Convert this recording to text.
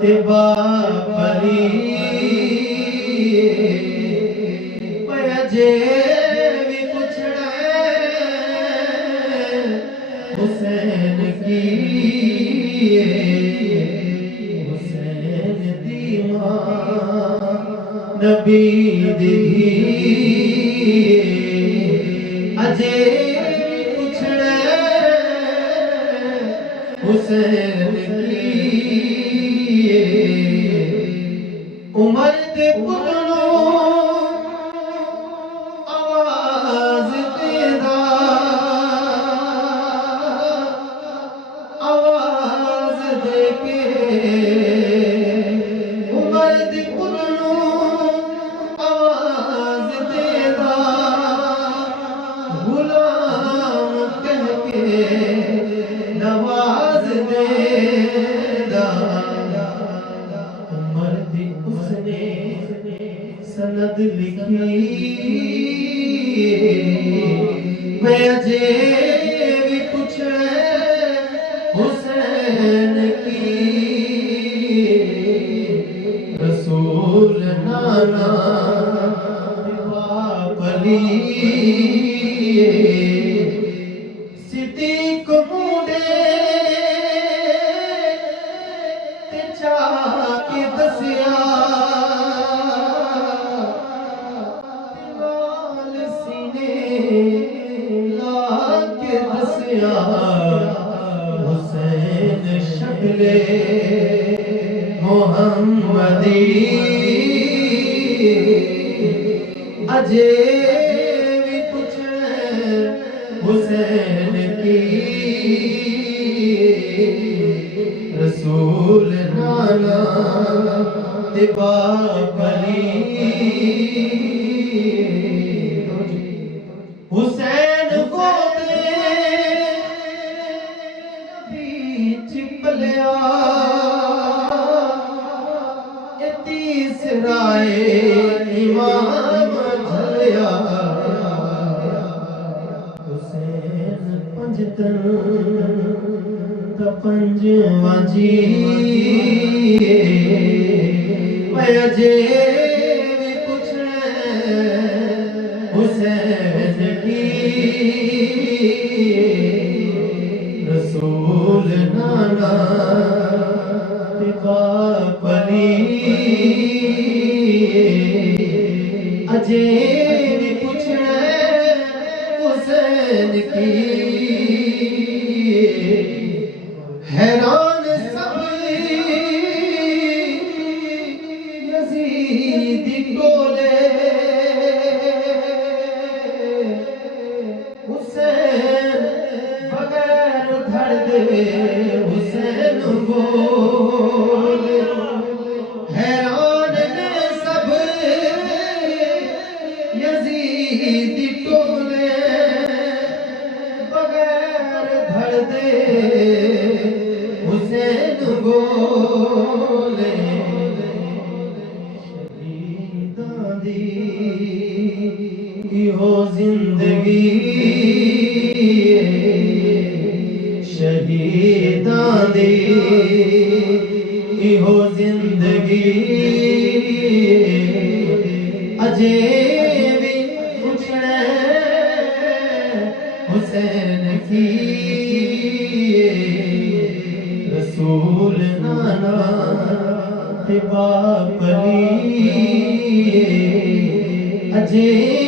تے باپلی اجے بھی پوچھنا حسین کی حسین دی ماں نبی دی اجے پوچھنا حسین کی عمر دے پتروں آواز دیدا آواز دے کے عمر دے پتروں آواز دیدا غلام کہہ کے نواز دیدا عمر دی اس نے سند لکھی میں اجے بھی پوچھنا حسین کی رسول نانا باپلی صدیق موڈے تے چاہ کے دسیا لال سینے لا کے دسیا حسین شکل محمدی اجے بھی پوچھنا حسین کی رسول نانا تے باپلی حسین کو بیچ پلیا تیسرا امام جھلیا حسین پنجتن تا پنجواں جی میں اجے بھی پوچھنا حسین کی رسول نانا تے باپلی اجے بھی پوچھنا حسین کی حیران سب یزیدی ٹولے حسین بغیر دھڑ دے حسین بولے حیران نے سب یزیدی ٹولے بغیر دھڑ دے حسین بولے شہیداں دی ایہو زندگی شہیداں دی ایہو زندگی اجے بھی پوچھنا حسین کی رسول نانا تے باپلی اجے